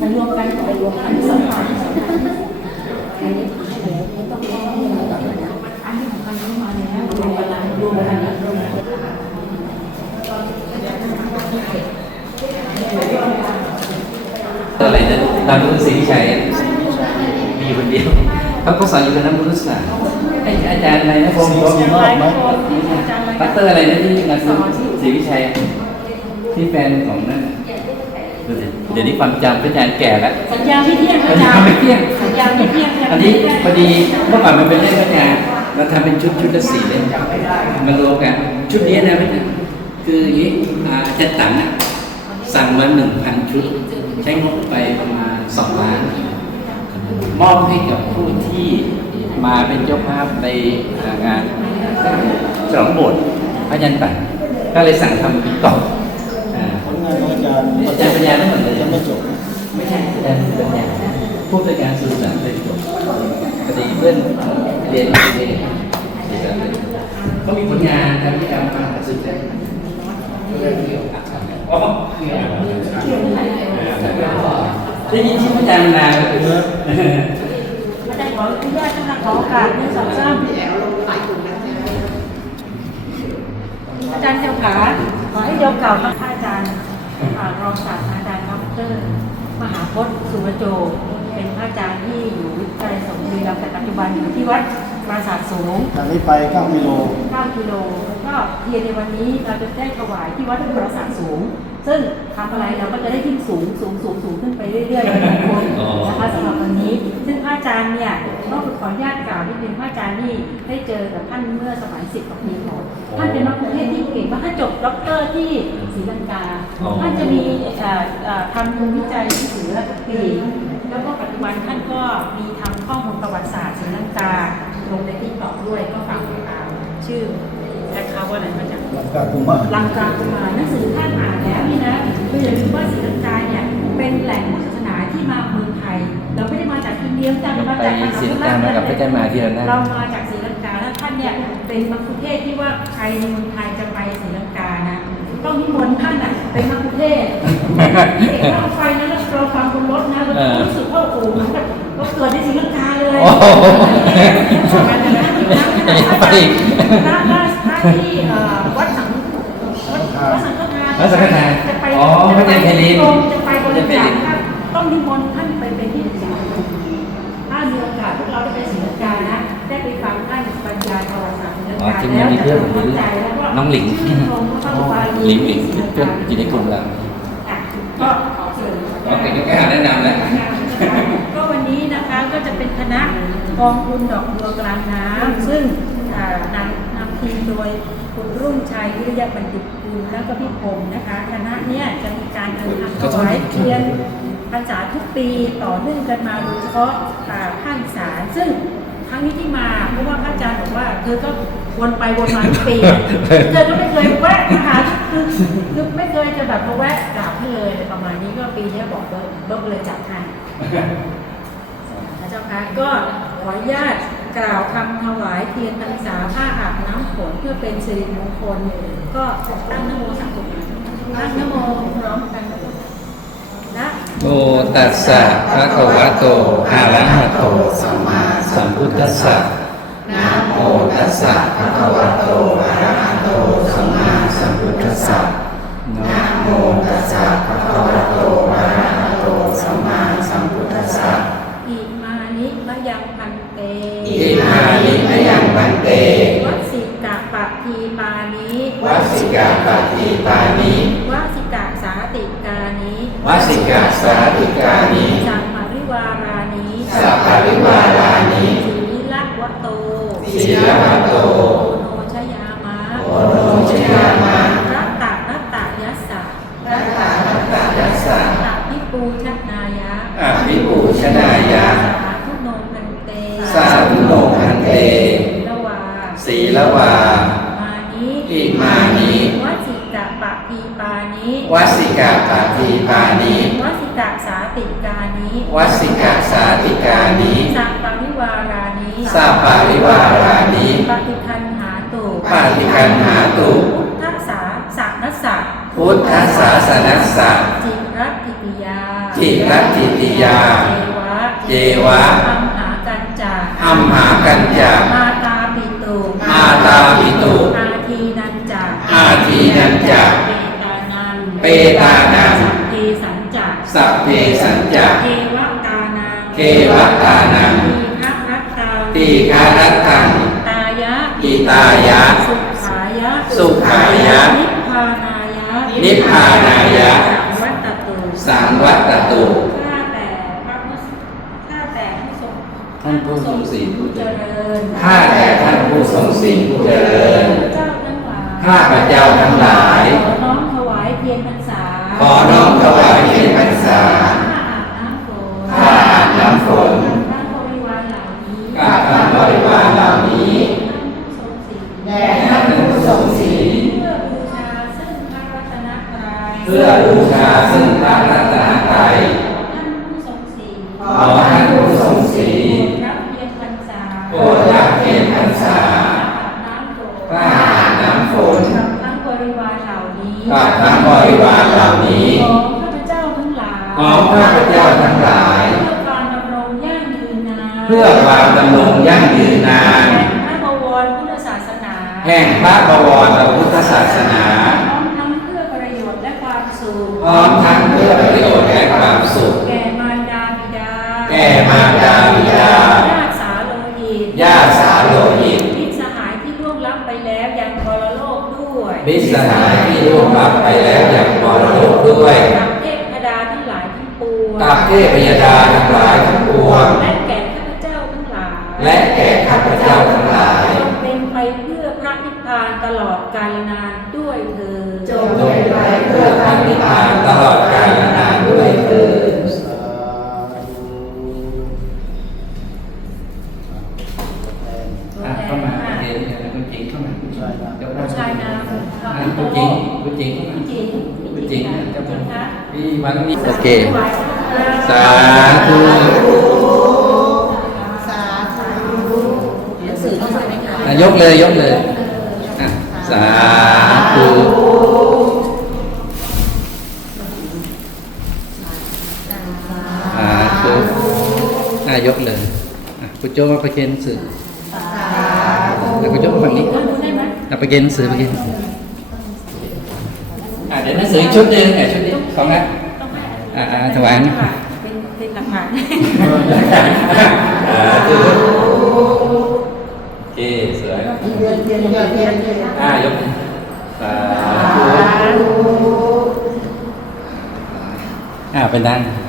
มารวมกันไปรวมกันสองพันอันนี้เดี๋ยวไม่ต้องร้องอะต่อนะอันนี้ของมันมาแล้วรวมกันรวมกันรวมกันอะไรนะตามรู้ศรีวิชัยมีอยู่คนเดียวเขาก็สอนอยู่คณะมนุษยศาสตร์อาจารย์อะไรนะผมผมผมปัตเตอร์อะไรนะที่งานศรีวิชัยที่แฟนของนั่น เดี๋ยวนี้ความจำพระอาจารย์แก่แล้วสัญญาไม่เที่ยงอาจารย์สัญญาไม่เที่ยงอันนี้พอดีเมื่อก่อนมันเป็นเล่มพระอาจารย์เราทำเป็นชุดชุดละสี่เล่มมารวมกันชุดนี้นะพระอาจารย์คืออย่างนี้อ่าอาจารย์ตังอะสั่งมาหนึ่งพันชุด ใช้งบไปประมาณสองล้าน มอบให้กับผู้ที่มาเป็นเจ้าภาพในงานฉลองโบสถ์พระอาจารย์ตังก็เลยสั่งทำเป็นกล่องอ่าผลงานข องอาจารย์ปัญญาทั้งหมดเลยยังไม่จบ ไม่ใช่อาจารย์ปัญญาผู้จัดการสื่อสารเป็นจบพอดีเพื่อนเรียนอยู่ที่นี่สื่อสารเป็นจบเขามีผลงานทำกิจกรรมมาสื่อสารอ๋อได้ยินชื่อพระอาจารย์มานานแล้วอาจารย์ขออนุญาตท่านขอโอกาสในสองสามอาจารย์เจ้าขาขอให้โยมเก่าพระอาจารย์ อ่ารองศาสตราจารย์ดรมหาพจน์สุวโจ เป็นพระอาจารย์ที่อยู่วิทยาลัยสงฆ์บุรีรัมย์แต่ปัจจุบันอยู่ที่วัดปราสาทสูงจากนี้ไป9กิโล9กิโลก็เทียนในวันนี้เราจะได้ถวายที่วัดปราสาทสูง ซึ่งทำอะไรเราก็จะได้ขึ้นสูงสูงสูงสูงขึ้นไปเรื่อยๆเป็นคนนะคะสำหรับวันนี้ ซึ่งพระอาจารย์เนี่ยต้องขออนุญาตกล่าวนิดนึงพระอาจารย์นี่ได้เจอกับท่านเมื่อสมัยสิบกว่าปีก่อนท่านเป็นนักประเทศที่เก่งมากท่านจบด็อกเตอร์ที่ศรีลังกาท่านจะมีเอ่อเอ่อทำงานวิจัยที่ศรีลังกาปีแล้วก็ปัจจุบันท่านก็มีทำข้อมูลประวัติศาสตร์ศรีลังกาลงในที่ต่อด้วยก็ฝากติดตามชื่อ แอคเคาท์อะไรมาจากหลังจากกุมารลังกากุมารหนังสือท่านอ่านแล้วนี่นะคืออย่าลืมว่าศรีลังกาเนี่ยเป็นแหล่งพุทธศาสนาที่มาเมืองไทย เราไม่ได้มาจากอินเดียแต่เรามาไปจากศรีลังกามากับพระอาจารย์มาทีละหน้าเรามาจากศรีลังกาแล้วท่านเนี่ยเป็นมัคคุเทศก์ที่ว่าใครในเมืองไทยจะไปศรีลังกานะต้องนิมนต์ท่านอะเป็นมัคคุเทศก์เอกเราไฟนะแล้วเราฟังบนรถนะเรารู้สึกว่าโอ้โหเหมือนกับเราเกิดในศรีลังกาเลยโอ้โหไป ไปหน้าหน้าหน้าที่เอ่อวัดสังวัดวัดสังฆทานวัดสังฆทานจะไปอ๋อพระอาจารย์ไพลินจะไปบริจาคท่านต้องนิมนต์ท่านไปเป็นที่ปรึกษาถ้ามีโอกาสพวกเราได้ไปศรีลังกานะ ได้ไปฟังท่านบรรยายประวัติศาสตร์ศรีลังอ๋อกาทีมงานนี้เพื่อนผมเข้ารู้ใจแล้วก็น้องหลิง ชื่นชมพระพุทธบารมีหลิงหลิงเพื่อนอยู่ในกลุ่มเราอะก็ขอเชิญ โอเคก็หาแนะนำแล้ว ก็วันนี้นะคะก็จะเป็นคณะกองทุนดอกบัวกลางน้ำซึ่งอ่านำนำ ทีมโดยคุณรุ่งชัยวิริยบัณฑิตกุลแล้วก็พี่พงศ์นะคะคณะเนี้ยจะมีการเดินทางถวายเทียนพรรษาทุกปีต่อเนื่องกันมาโดยเฉพาะอ่าภาคอีสานซึ่งครั้งนี้ที่มาเพราะว่าพระอาจารย์บอกว่าเธอก็วนไปวนมาทุกปีเธอก็ไม่เคยแวะมาหาคือคือไม่เคยจะแบบมาแวะกราบให้เลยอะไรประมาณนี้ก็ปีนี้บอกเบิร์เบิร์เลยจัดให้พระเจ้าค่ะก็ขออนุญาต กล่าวคำถวายเทียนพรรษาผ้าอาบน้ำฝนเพื่อเป็นสิริมงคล ก็ตั้งนโมสามจบตั้งนโมพร้อมกันนะโมตัสสะภะคะวะโตอะระหะโตสัมมาสัมพุทธัสสะนะโมตัสสะภะคะวะโตอะระหะโตสัมมาสัมพุทธัสสะนะโมตัสสะภะคะวะโตอะ ปฏิปานิวัดสิกะสาติกานิวัสสิกาสาธิกานิสัมมาริวารานิสัพพะริวารานิสีละวะโตศีลวะโตโอโนชยามะโอโนชยามะรัตตะรัตตะยัสสะรัตตารัตตายัสสะตะพิปูชนายะอะภิปูชนาย กาปฏิปานิวัสิกะสาติกานิวัสสิกาสาธิกานิสัพปะริวารานิสัพปะริวารานิปฏิคันหาตุปาติคันหาตุทักษาสักนัสสะพุทธศาสนัสสะจิรจิตรจิติยาเจวะเจวะอัมหากันจาอัมหากัญจามาตาปิตุมาตาปิตุ ตานังสัพเพสัญจาสัพเพสัญจาเทวตานังเทวตานังตีฆะรัตตังตีฆารัตตัง ตายะอิตายะ สุขายะสุขายะ นิพพานายะนิพพานายะ สังวัตตุสังวัตตุ ข้าแต่พระผู้ข้าแต่ผู้ทรงท่านผู้ทรงศีลผู้เจเจริญริญข้าแต่ท่านผู้ทรงศีลผู้เจริญข้าพเจ้าทั้งหลายข้าพเจ้าทั้งหลาย ขอ ขอน้อมถวายเทียนพรรษา ข้าอาบน้ำฝน ข้าอาบน้ำฝน ทั้งบริวารเหล่านี้ ข้าทั้งบริวารเหล่านี้ แด่ท่านผู้ทรงศีล แด่ท่านผู้ทรงศีล เพื่อบูชาซึ่งพระรัตนตรัย เพื่อบูชาซึ่งพระรัตนตรัย ท่านผู้ทรงศีล ขอท่านผู้ทรงศีล รับเพียรพรรษา โปรดรับเทียนพรรษา ข้าอาบน้ำฝน ข้าอาบน้ำฝน กับทั้งบริวารเหล่านี้ กับทั้งบริวารเหล่านี้ ของข้าพเจ้าทั้งหลาย ของข้าพเจ้าทั้งหลาย เพื่อความดำรงยั่งยืนนาน เพื่อความดำรงยั่งยืนนานแห่งพระบวรพุทธศาสนาแห่งพระบวรพระพุทธศาสนา พร้อมทั้งเพื่อประโยชน์และความสุขพร้อมทั้งเพื่อประโยชน์และความสุข แก่มารดาบิดาแก่มารดาบิดา ญาติสาโลหิตญาติสาโลหิตมิตรสหายที่ร่วงลับไปแล้วยังพรโลกด้วยมิตรสหายที่ร่วงรับไปแล้วอย่างมรดกด้วย กับเทพดาทั้งหลายทั้งปวงกับเทพยดาทั้งหลายทั้งปวง และ พเจ้าทั้งหลายจงเป็นไปเพื่อพระนิพพานตลอดกาลนานด้วยเถิดจงเป็นไปเพื่อพระนิพพานตลอดกาลนานด้วยเถิดสาธุอะเข้ามาเดี๋ยวเดี๋ยวคุณจิงเข้ามาคุณจิงเดี๋ยวผู้ชายนามอะคุณจิงคุณจิงเข้ามาผู้จริงคุณจิงเจ้าคุณคะพี่วางตรงนี้โอเคถวายสักสาการะธุ อะ ยกเลยยกเลยอะสาธุสาธุอะยกเลยอะคุณโจ้มาไปเกณฑ์หนังสือแล้วคุณโจ้มาฝั่งนี้ดูได้ไหมเอาไปเกณฑ์หนังสือไปเกณฑ์หนังสืออะเดี๋ยวหนังสืออีกชุดหนึ่งอะชุดนี้ของนะต้องให้อ่าอ่าถวายนะเป็นเป็นหลักฐาน อะยกสาธุอ่าเป็นด้านโอเค